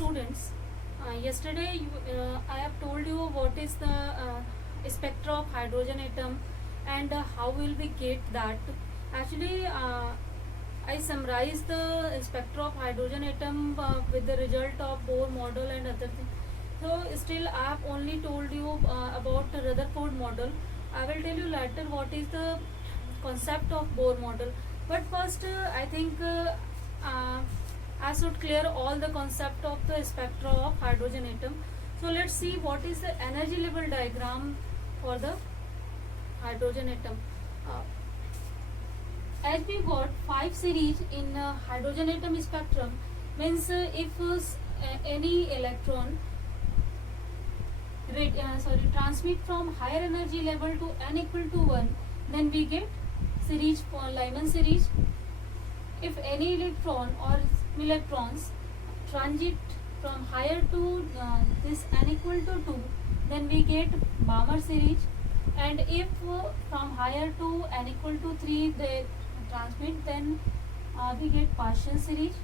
students, yesterday I have told you what is the spectra of hydrogen atom and how will we get that. Actually, I summarized the spectra of hydrogen atom with the result of Bohr model and other things. So still I have only told you about the Rutherford model. I will tell you later what is the concept of Bohr model. But first, I think I should clear all the concept of the spectra of hydrogen atom. So let's see what is the energy level diagram for the hydrogen atom. As we got 5 series in hydrogen atom spectrum, means if any electron transmit from higher energy level to n equal to 1, then we get series for Lyman series. If any electron or electrons transit from higher to this n equal to 2, then we get Balmer series. And if from higher to n equal to 3 they transmit, then we get Paschen series.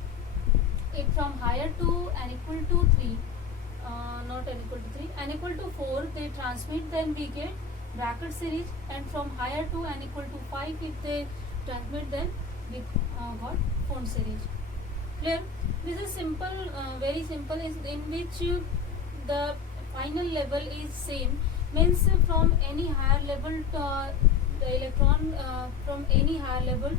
If from higher to n equal to 3, not n equal to 3, n equal to 4 they transmit, then we get Brackett series. And from higher to n equal to 5, if they transmit, then we got Pond series. Clear? This is simple, very simple, in which the final level is same. Means from any higher level, the electron from any higher level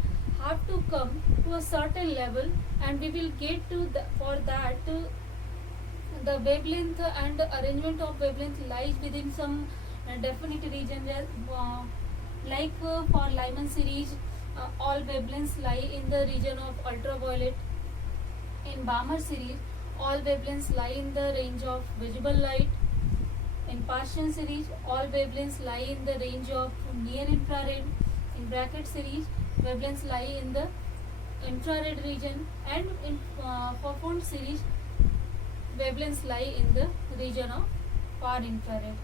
have to come to a certain level, and we will get to for that the wavelength and the arrangement of wavelength lies within some definite region. Like for Lyman series, all wavelengths lie in the region of ultraviolet. In Balmer series, all wavelengths lie in the range of visible light. In Paschen series, all wavelengths lie in the range of near infrared. In Brackett series, wavelengths lie in the infrared region. And in for Pond series, wavelengths lie in the region of far infrared.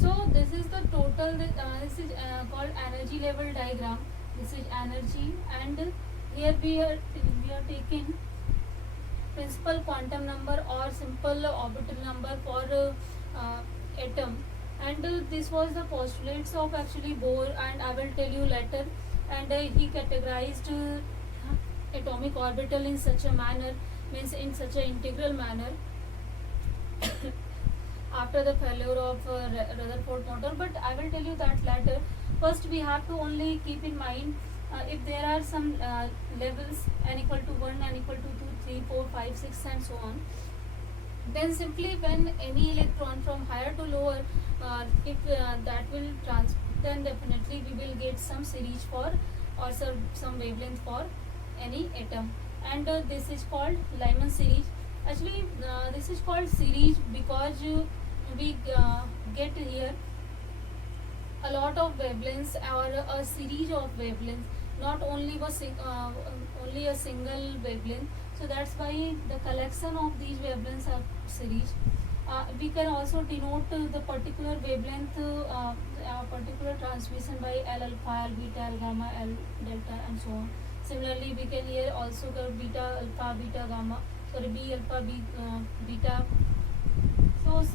So this is the total. This is called energy level diagram. This is energy, and here we are taking principal quantum number or simple orbital number for atom. And this was the postulates of actually Bohr, and I will tell you later. And he categorized atomic orbital in such a manner, means in such an integral manner after the failure of Rutherford model. But I will tell you that later. First we have to only keep in mind if there are some levels n equal to 1, n equal to 2, 3, 4, 5, 6 and so on, then simply when any electron from higher to lower, if that will then definitely we will get some series for or some wavelength for any atom. And this is called Lyman series. Actually this is called series because we get here a lot of wavelengths or a series of wavelengths, not only only a single wavelength. So that's why the collection of these wavelengths are series. We can also denote the particular wavelength, particular transmission by L alpha, L beta, L gamma, L delta and so on. Similarly, we can here also get beta alpha, beta gamma, B alpha, beta. So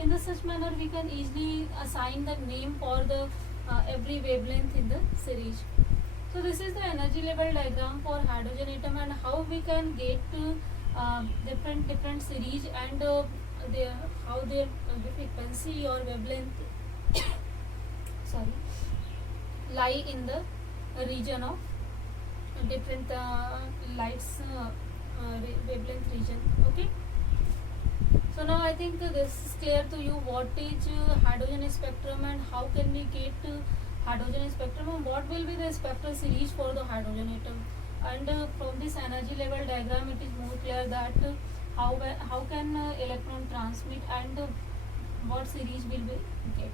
in the such manner we can easily assign the name for the every wavelength in the series. So this is the energy level diagram for hydrogen atom, and how we can get different series and how their frequency or wavelength lie in the region of different lights wavelength region. Okay. So now I think this is clear to you what is hydrogen spectrum and how can we get hydrogen spectrum and what will be the spectral series for the hydrogen atom. And from this energy level diagram it is more clear that how can electron transmit and what series will we get.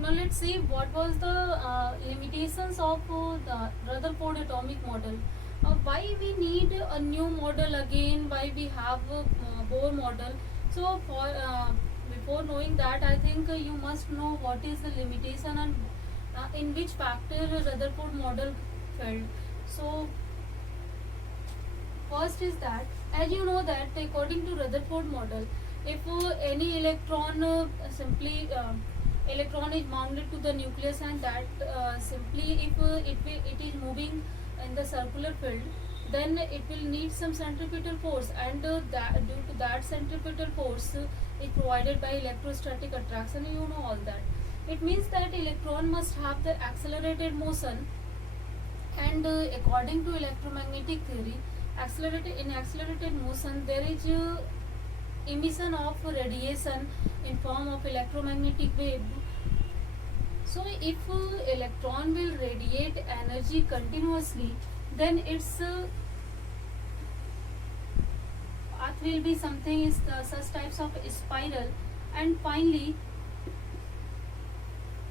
Now let's see what was the limitations of the Rutherford atomic model. Why we need a new model again, why we have Bohr model. So for before knowing that, I think you must know what is the limitation and in which factor Rutherford model failed. So First is that, as you know that according to Rutherford model, if any electron electron is mounted to the nucleus, and that simply if it is moving in the circular field, then it will need some centripetal force, and that due to that centripetal force is provided by electrostatic attraction. You know all that. It means that electron must have the accelerated motion, and according to electromagnetic theory, accelerated motion there is emission of radiation in form of electromagnetic wave. So if electron will radiate energy continuously, then its path will be something is such types of spiral. And finally,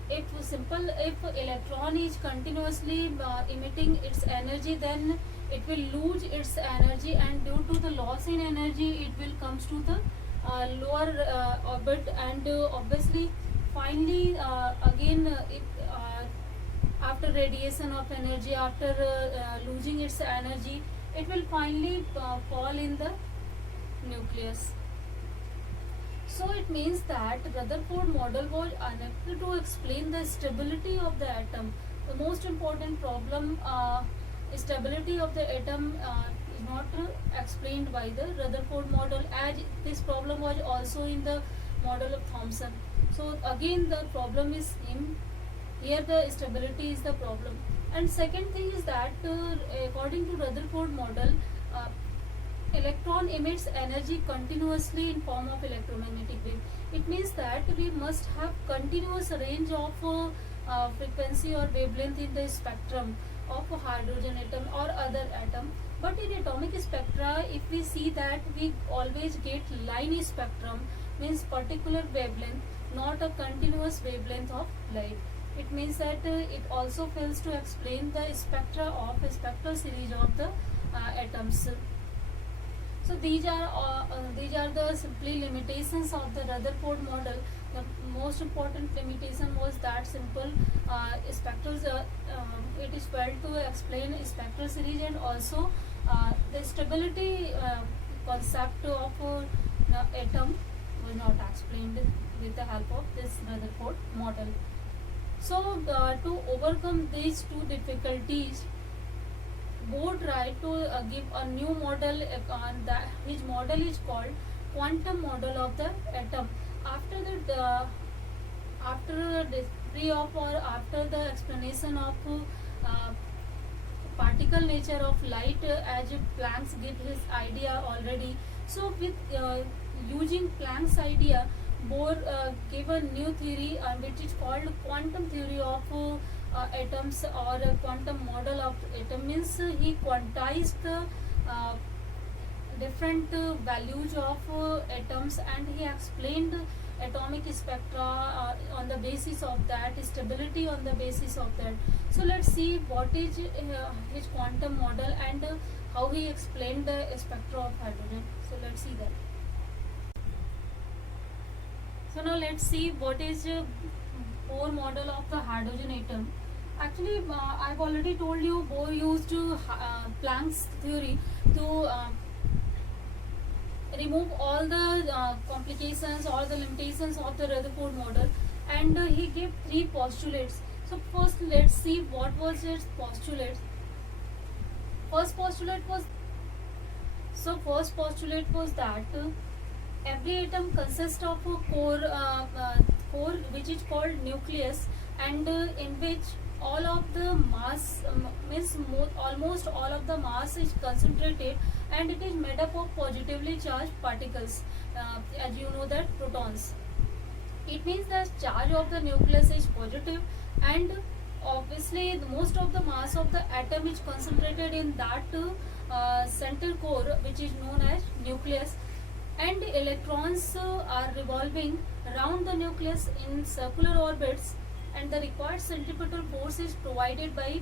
if electron is continuously emitting its energy, then it will lose its energy, and due to the loss in energy it will comes to the lower orbit, and obviously finally again after radiation of energy, after losing its energy, it will finally fall in the nucleus. So it means that Rutherford model was unable to explain the stability of the atom. The most important problem, stability of the atom, is not explained by the Rutherford model, as this problem was also in the model of Thomson. So again the problem is here the stability is the problem. And second thing is that according to Rutherford model, electron emits energy continuously in form of electromagnetic wave. It means that we must have continuous range of frequency or wavelength in the spectrum of a hydrogen atom or other atom. But in atomic spectra, if we see that we always get line spectrum, means particular wavelength, not a continuous wavelength of light. It means that it also fails to explain the spectra of a spectral series of the atoms. So these are the simply limitations of the Rutherford model. The most important limitation was that simple spectral. It is failed to explain spectral series, and also the stability concept of atom was not explained with the help of this Rutherford model. So to overcome these two difficulties, Bohr tried to give a new model, which model is called quantum model of the atom. After the discovery of, or after the explanation of particle nature of light, as Planck gave his idea already. So with using Planck's idea, Bohr gave a new theory which is called quantum theory of atoms, or a quantum model of atom. Means he quantized the different values of atoms, and he explained atomic spectra on the basis of that, stability on the basis of that. So let's see what is his quantum model, and how he explained the spectra of hydrogen. So let's see that. So now let's see what is Bohr model of the hydrogen atom. Actually, I've already told you Bohr used Planck's theory to remove all the complications, all the limitations of the Rutherford model, and he gave three postulates. So first let's see what was his postulates. First postulate was that every atom consists of a core which is called nucleus, and in which all of the mass almost all of the mass is concentrated, and it is made up of positively charged particles, as you know that protons. It means the charge of the nucleus is positive, and obviously most of the mass of the atom is concentrated in that center core, which is known as nucleus, and electrons are revolving around the nucleus in circular orbits, and the required centripetal force is provided by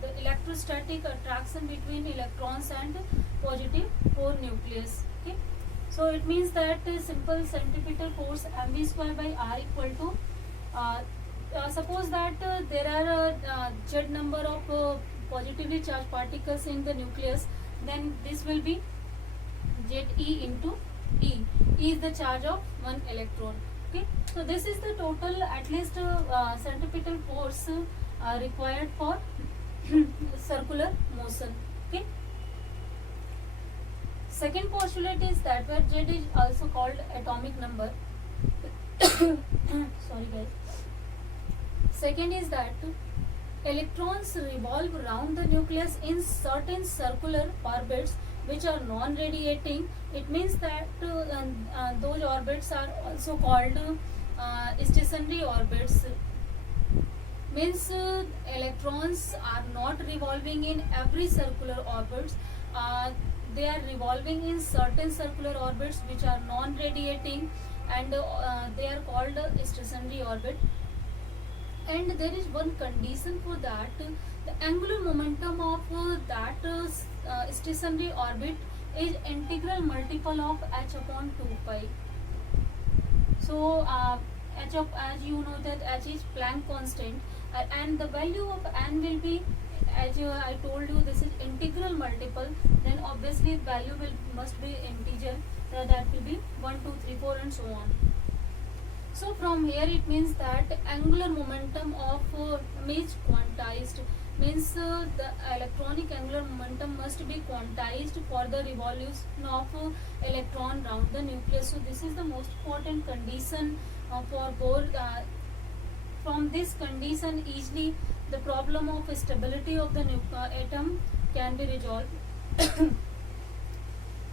the electrostatic attraction between electrons and positive core nucleus. Okay, so it means that simple centripetal force mv square by r equal to suppose that there are z number of positively charged particles in the nucleus, then this will be Ze into E. E is the charge of one electron. Okay, so this is the total at least centripetal force required for circular motion. Okay. Second postulate is that where Z is also called atomic number. Sorry guys. Second is that electrons revolve around the nucleus in certain circular orbits which are non-radiating. It means that those orbits are also called stationary orbits. Means electrons are not revolving in every circular orbits. They are revolving in certain circular orbits which are non-radiating, and they are called stationary orbit. And there is one condition for that: the angular momentum of that stationary orbit is integral multiple of h upon 2 pi. So h of, as you know that h is Planck constant, and the value of n will be, as I told you, this is integral multiple, then obviously value must be integer, that will be 1 2 3 4 and so on. So from here it means that angular momentum of is quantized, means the electronic angular momentum must be quantized for the revolution of electron round the nucleus. So this is the most important condition for Bohr. From this condition easily the problem of stability of the atom can be resolved.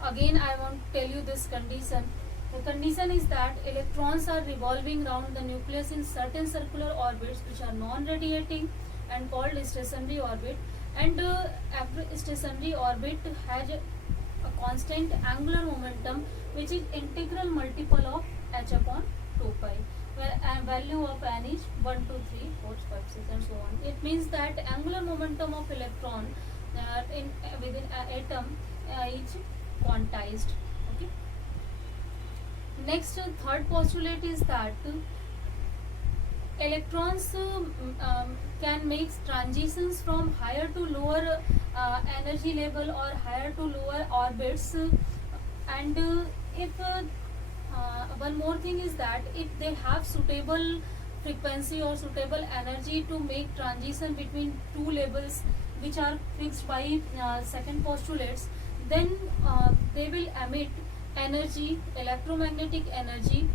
Again I want to tell you this condition. The condition is that electrons are revolving around the nucleus in certain circular orbits which are non-radiating and called stationary orbit, and every stationary orbit has a constant angular momentum which is integral multiple of h upon 2 pi, where a value of n is 1 2 3 4 5 6 and so on. It means that angular momentum of electron within an atom is quantized. Okay. Next, third postulate is that electrons can make transitions from higher to lower energy level or higher to lower orbits, and if one more thing is that if they have suitable frequency or suitable energy to make transition between two levels which are fixed by second postulates, then they will emit energy, electromagnetic energy,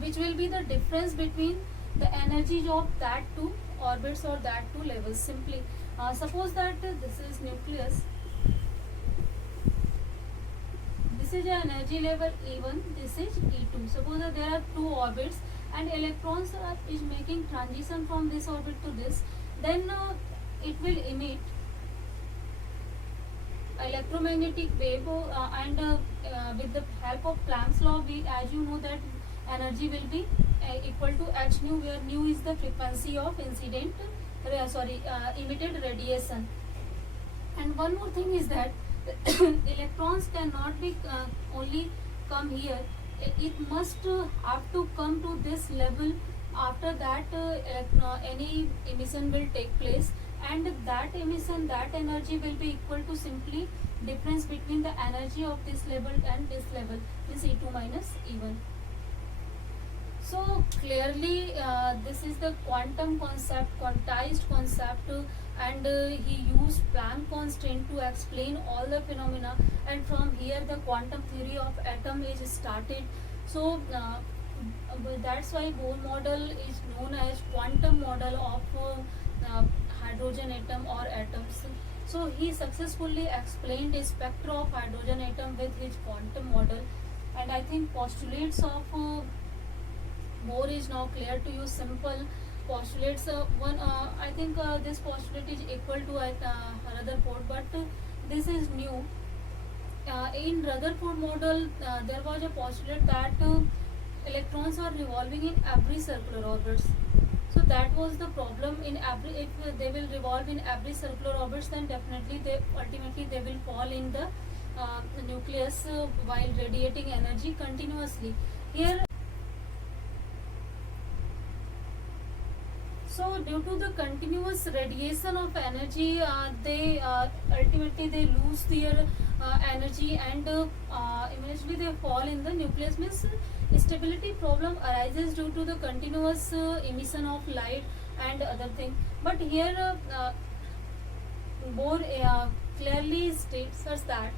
which will be the difference between the energies of that two orbits or that two levels. Simply suppose that this is nucleus, this is the energy level E1, this is E2. Suppose that there are two orbits and electrons is making transition from this orbit to this, then it will emit electromagnetic wave, and with the help of Planck's law, as you know that energy will be equal to h nu, where nu is the frequency of incident emitted radiation. And one more thing is that electrons cannot be only come here, it must have to come to this level. After that any emission will take place, and that emission, that energy will be equal to simply difference between the energy of this level and this level, is E2 minus E1. So clearly this is the quantum concept, quantized concept, and he used Planck constant to explain all the phenomena, and from here the quantum theory of atom is started. So that's why Bohr model is known as quantum model of hydrogen atom or atoms. So he successfully explained the spectra of hydrogen atom with his quantum model, and I think postulates of Bohr is now clear to you. Simple postulates. I think this postulate is equal to Rutherford, but this is new. In Rutherford model, there was a postulate that electrons are revolving in every circular orbits. So that was the problem. In every, if they will revolve in every circular orbits, then definitely ultimately they will fall in the nucleus while radiating energy continuously. Here, so due to the continuous radiation of energy, they ultimately they lose their energy, and eventually they fall in the nucleus. Means stability problem arises due to the continuous emission of light and other thing. But here more clearly states us that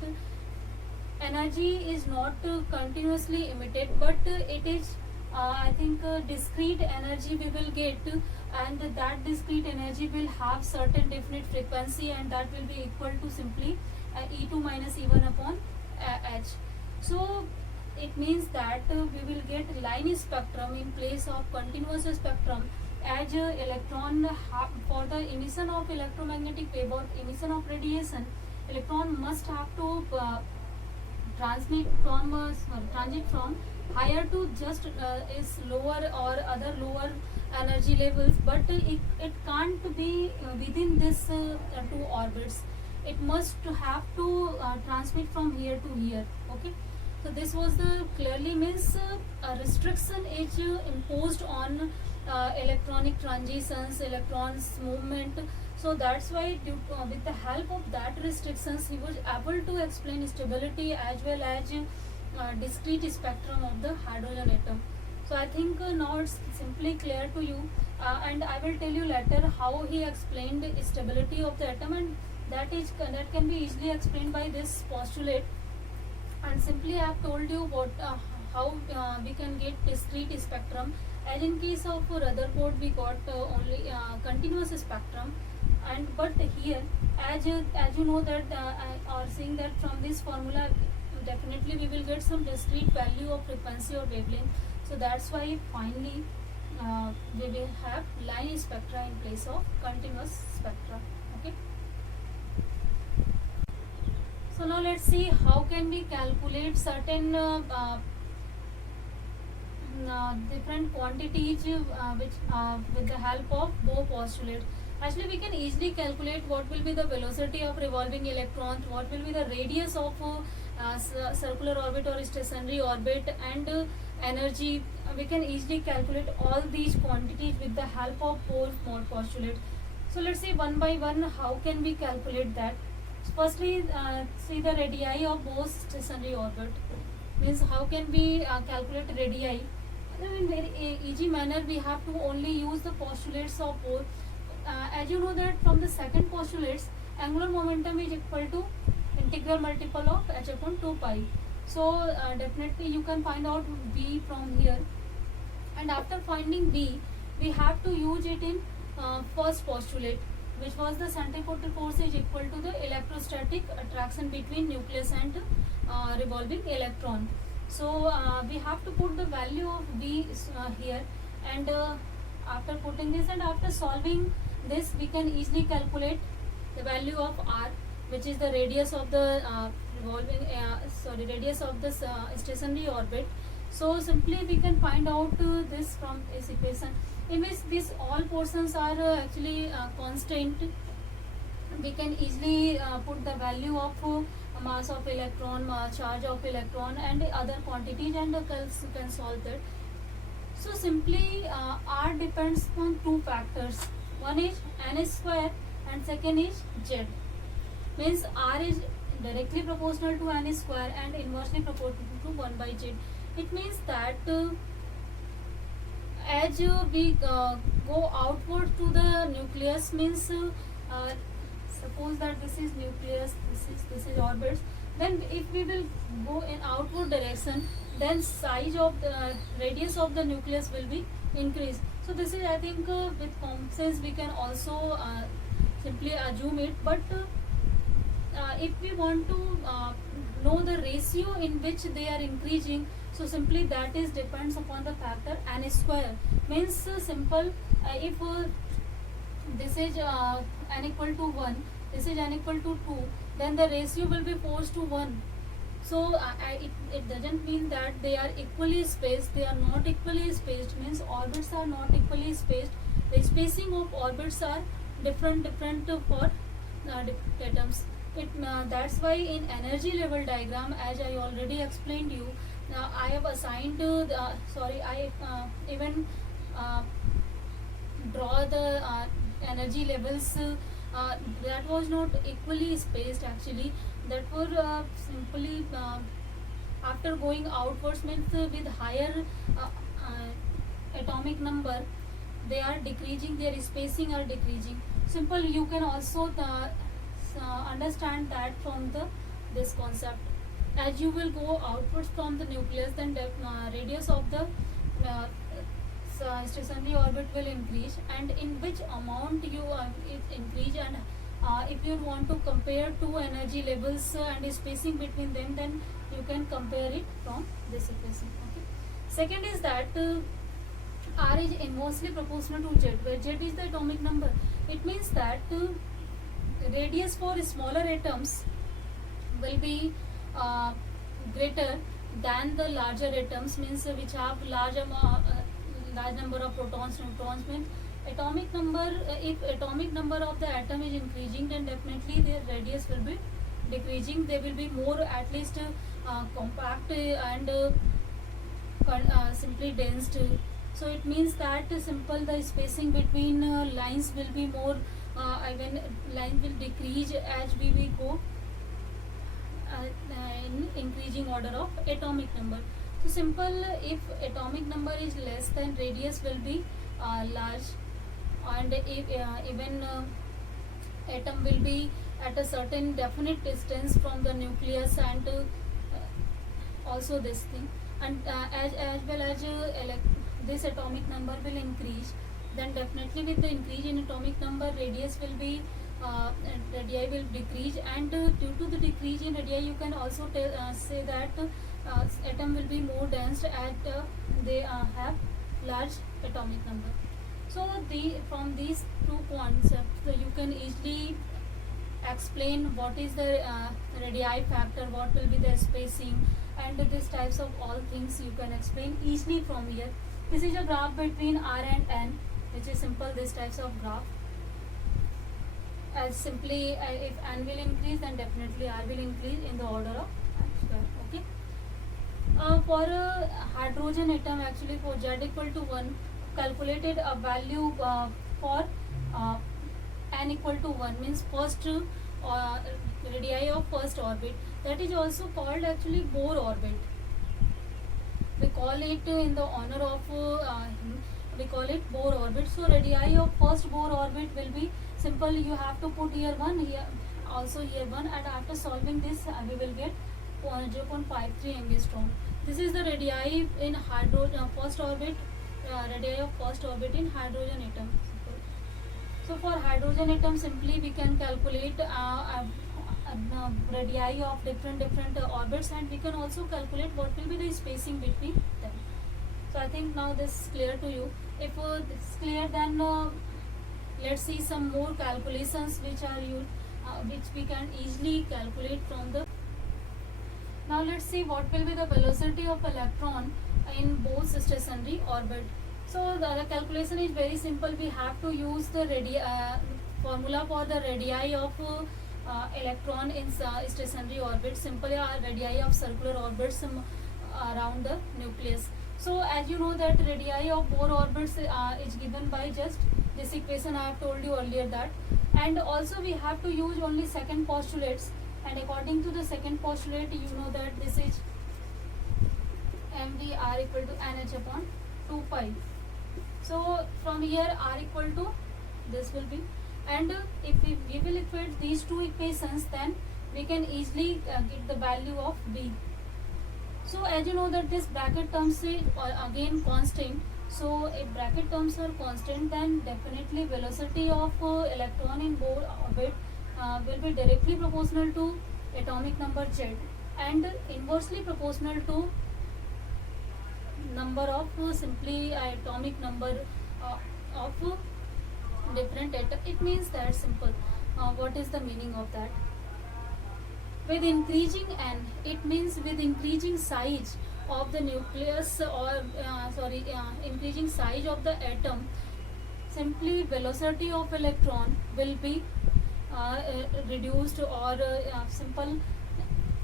energy is not continuously emitted, but it is I think discrete energy we will get, and that discrete energy will have certain definite frequency, and that will be equal to simply E2 minus E1 upon H. So it means that we will get line spectrum in place of continuous spectrum, as electron for the emission of electromagnetic wave or emission of radiation, electron must have to transit from higher to just is lower or other lower energy levels, but it can't be within this two orbits. It must have to transmit from here to here. Okay, so this was the clearly means restriction is imposed on electronic transitions, electrons movement. So that's why with the help of that restrictions, he was able to explain stability as well as discrete spectrum of the hydrogen atom. So I think now it's simply clear to you, and I will tell you later how he explained the stability of the atom, and that can be easily explained by this postulate. And simply I have told you what how we can get discrete spectrum. As in case of Rutherford, we got only continuous spectrum, and but here as you know that or seeing that from this formula, definitely we will get some discrete value of frequency or wavelength. So that's why finally we will have line spectra in place of continuous spectra. Okay. So now let's see how can we calculate certain different quantities which with the help of Bohr postulate. Actually, we can easily calculate what will be the velocity of revolving electrons, what will be the radius of circular orbit or stationary orbit, and energy. We can easily calculate all these quantities with the help of Bohr postulate. So let's see one by one how can we calculate that. Firstly, see the radii of Bohr's stationary orbit. Means how can we calculate radii? In very easy manner, we have to only use the postulates of Bohr. As you know that from the second postulates, angular momentum is equal to integral multiple of h upon 2 pi. So definitely you can find out V from here, and after finding V, we have to use it in first postulate, which was the centripetal force is equal to the electrostatic attraction between nucleus and revolving electron. So we have to put the value of V here, and after putting this and after solving this, we can easily calculate the value of R, which is the radius of the radius of the stationary orbit. So simply we can find out this from this equation, in which these all portions are actually constant. We can easily put the value of mass of electron, charge of electron, and other quantities, and can solve that. So simply R depends on two factors. One is n square and second is z. Means R is directly proportional to n square and inversely proportional to 1 by z. It means that as we go outward to the nucleus, means suppose that this is nucleus, this is orbits, then if we will go in outward direction, then size of the radius of the nucleus will be increased. So this is, I think with common sense we can also simply assume it, but if we want to know the ratio in which they are increasing, so simply that is depends upon the factor n square. Means simple, if this is n equal to 1, this is n equal to 2, then the ratio will be 4 to 1. So it doesn't mean that they are equally spaced. They are not equally spaced, means orbits are not equally spaced. The spacing of orbits are different for atoms. That's why in energy level diagram, as I already explained you, I have assigned draw the energy levels that was not equally spaced actually, that were simply after going outwards means with higher atomic number, they are decreasing, their spacing are decreasing. Simple, you can also understand that from the this concept. As you will go outwards from the nucleus, then the radius of the stationary orbit will increase, and in which amount you it increase, and if you want to compare two energy levels and spacing between them, then you can compare it from this equation. Okay. Second is that R is inversely proportional to Z, where Z is the atomic number. It means that radius for smaller atoms will be greater than the larger atoms, means which have large number of protons, neutrons. Means atomic number, if atomic number of the atom is increasing, then definitely their radius will be decreasing. They will be more, at least compact and simply dense. So it means that simple, the spacing between lines will be more, when line will decrease as we will go in increasing order of atomic number. So simple, if atomic number is less, then radius will be large, and if even atom will be at a certain definite distance from the nucleus, and also this thing, and as well as this atomic number will increase, then definitely with the increase in atomic number, radius will be radii will decrease, and due to the decrease in radii, you can also say that atom will be more dense, and they have large atomic number. So from these two concepts, you can easily explain what is the radii factor, what will be the spacing, and these types of all things you can explain easily from here. This is a graph between R and N, which is simple, these types of graph. As simply if N will increase, then definitely R will increase in the order of square. Okay. For a hydrogen atom, actually for Z equal to 1, calculated a value for N equal to 1, means first radii of first orbit, that is also called actually Bohr orbit. We call it in the honor of him, we call it Bohr orbit. So radii of first Bohr orbit will be simple, you have to put here 1, here also here 1, and after solving this we will get 0.53 angstrom. This is the radii in hydrogen first orbit, radii of first orbit in hydrogen atom. So for hydrogen atom, simply we can calculate radii of different orbits, and we can also calculate what will be the spacing between them. So I think now this is clear to you. If this is clear, then let's see some more calculations which are used, which we can easily calculate from the. Now let's see what will be the velocity of electron in both stationary orbit. So the calculation is very simple. We have to use the formula for the radii of electron in stationary orbit. Simply radii of circular orbits around the nucleus. So as you know that radii of Bohr orbits is given by just this equation I have told you earlier that, and also we have to use only second postulates, and according to the second postulate, you know that this is mv r equal to nh upon 2 pi. So from here r equal to this will be, and if we will equate these two equations, then we can easily get the value of v. So as you know that this bracket terms is again constant. So if bracket terms are constant, then definitely velocity of electron in Bohr orbit will be directly proportional to atomic number Z, and inversely proportional to number of simply atomic number of different atom. It means that simple. What is the meaning of that? With increasing n, it means with increasing size of the nucleus, or increasing size of the atom, simply velocity of electron will be reduced, or simple,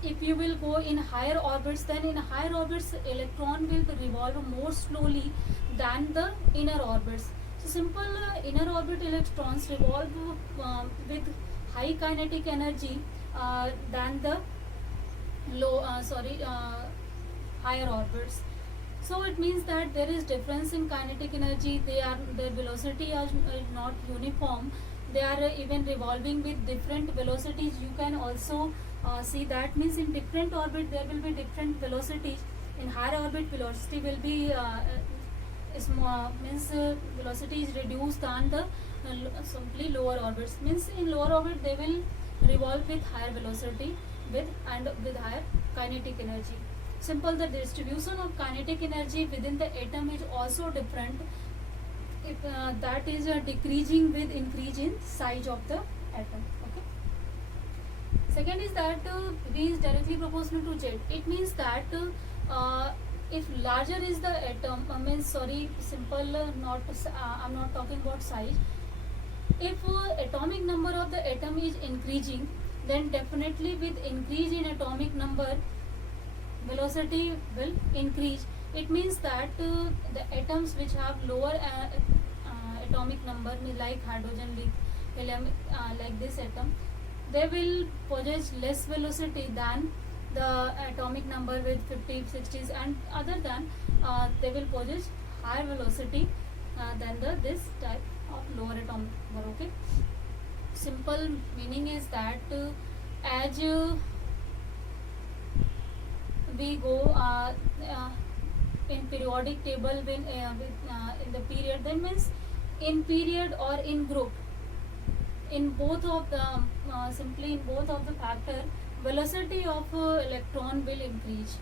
if you will go in higher orbits, then in higher orbits electron will revolve more slowly than the inner orbits. So simple inner orbit electrons revolve with high kinetic energy than the higher orbits. So it means that there is difference in kinetic energy. Their velocity are not uniform. They are even revolving with different velocities. You can also see that, means in different orbit there will be different velocities. In higher orbit, velocity will be velocity is reduced than the simply lower orbits. Means in lower orbit they will revolve with higher velocity with higher kinetic energy. Simple, the distribution of kinetic energy within the atom is also different. If that is decreasing with increase in size of the atom. Okay. Second is that V is directly proportional to Z. It means that if larger is the atom, simple, I'm not talking about size. If atomic number of the atom is increasing, then definitely with increase in atomic number, velocity will increase. It means that the atoms which have lower atomic number, like hydrogen, helium, like this atom, they will possess less velocity than the atomic number with 50, 60s, and other than they will possess higher velocity than this type of lower atomic number. Okay. Simple meaning is that as we go in periodic table when in the period, then means in period or in group, in both of the simply in both of the factor, velocity of electron will increase,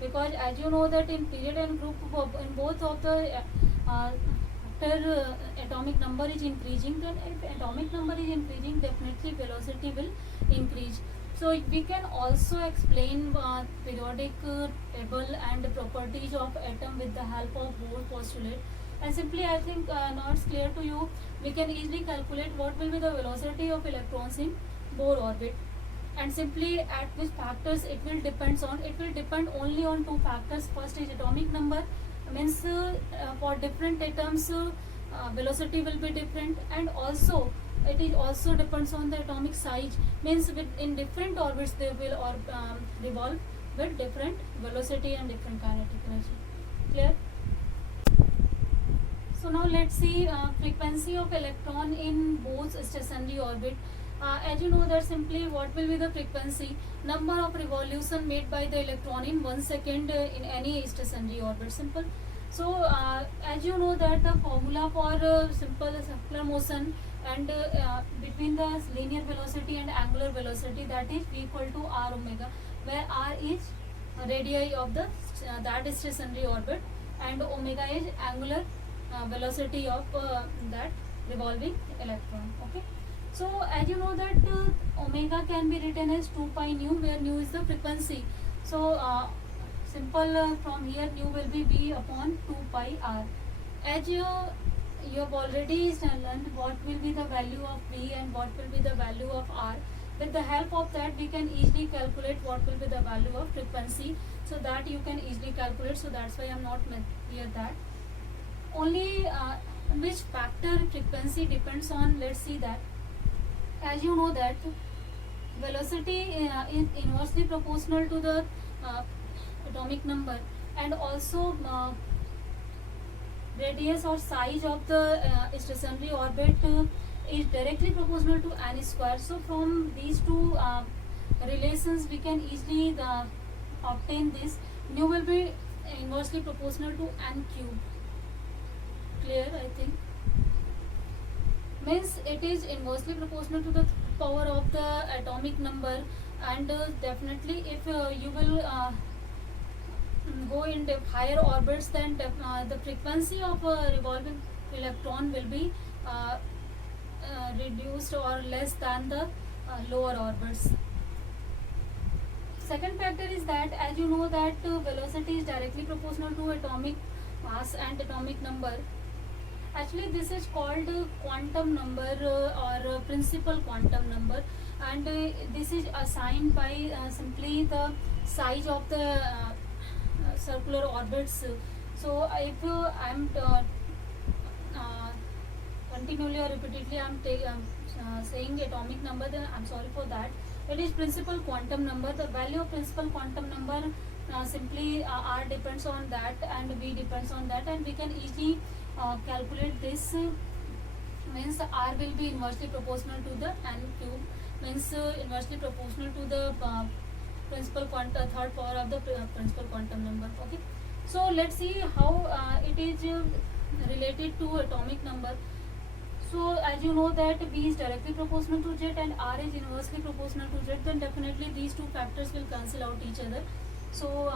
because as you know that in period and group, in both of the after atomic number is increasing, then if atomic number is increasing, definitely velocity will increase. So we can also explain periodic table and properties of atom with the help of Bohr postulate. And simply, I think now it's clear to you, we can easily calculate what will be the velocity of electrons in Bohr orbit. And simply at which factors it will depends on. It will depend only on two factors. First is atomic number, means for different atoms velocity will be different, and also it is also depends on the atomic size, means in different orbits they will revolve with different velocity and different kinetic energy. Clear? So now let's see frequency of electron in Bohr's stationary orbit. As you know that simply what will be the frequency, number of revolution made by the electron in 1 second in any stationary orbit. Simple. So as you know that the formula for simple circular motion and between the linear velocity and angular velocity, that is V equal to R omega, where R is radii of the that stationary orbit and omega is angular velocity of that revolving electron. Okay. So as you know that omega can be written as 2 pi nu, where nu is the frequency. So simple from here nu will be V upon 2 pi R. As you have already learned what will be the value of V and what will be the value of R. With the help of that we can easily calculate what will be the value of frequency. So that you can easily calculate. So that's why I am not here that. Only which factor frequency depends on, let's see that. As you know that velocity is inversely proportional to the atomic number, and also radius or size of the stationary orbit is directly proportional to n square. So from these two relations we can easily obtain this. Nu will be inversely proportional to n cube. Clear, I think. Means it is inversely proportional to the power of the atomic number, and definitely if you will go in the higher orbits, then the frequency of revolving electron will be reduced or less than the lower orbits. Second factor is that, as you know that velocity is directly proportional to atomic mass and atomic number. Actually this is called quantum number or principal quantum number, and this is assigned by simply the size of the circular orbits. So if I am continually or repeatedly I'm saying atomic number, then I'm sorry for that. It is principal quantum number. The value of principal quantum number simply R depends on that and V depends on that, and we can easily calculate this. Means R will be inversely proportional to the n cube, means inversely proportional to the principal quantum, third power of the principal quantum number. Okay, so let's see how it is related to atomic number. So as you know that V is directly proportional to Z and R is inversely proportional to Z, then definitely these two factors will cancel out each other. So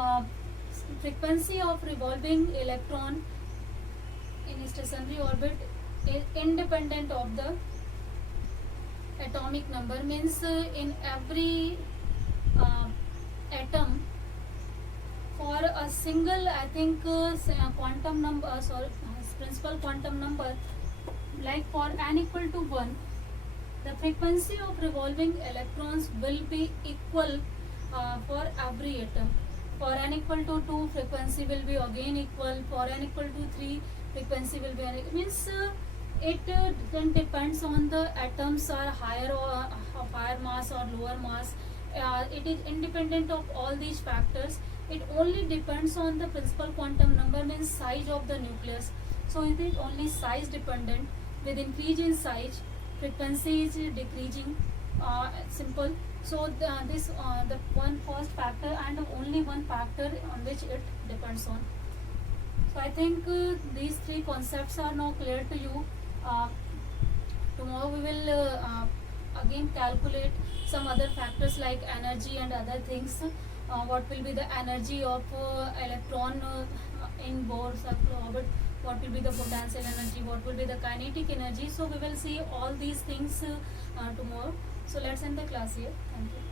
frequency of revolving electron in stationary orbit is independent of the atomic number, means in every atom for a single, I think quantum number, principal quantum number, like for n equal to 1, the frequency of revolving electrons will be equal for every atom. For n equal to 2, frequency will be again equal. For n equal to 3, frequency will be means it then depends on the atoms are higher or of higher mass or lower mass. It is independent of all these factors. It only depends on the principal quantum number, means size of the nucleus. So it is only size dependent. With increase in size, frequency is decreasing. Simple. So the one first factor and only one factor on which it depends on. So I think these three concepts are now clear to you. Tomorrow we will again calculate some other factors like energy and other things. What will be the energy of electron in Bohr circular orbit? What will be the potential energy? What will be the kinetic energy? So we will see all these things tomorrow. So let's end the class here. Thank you.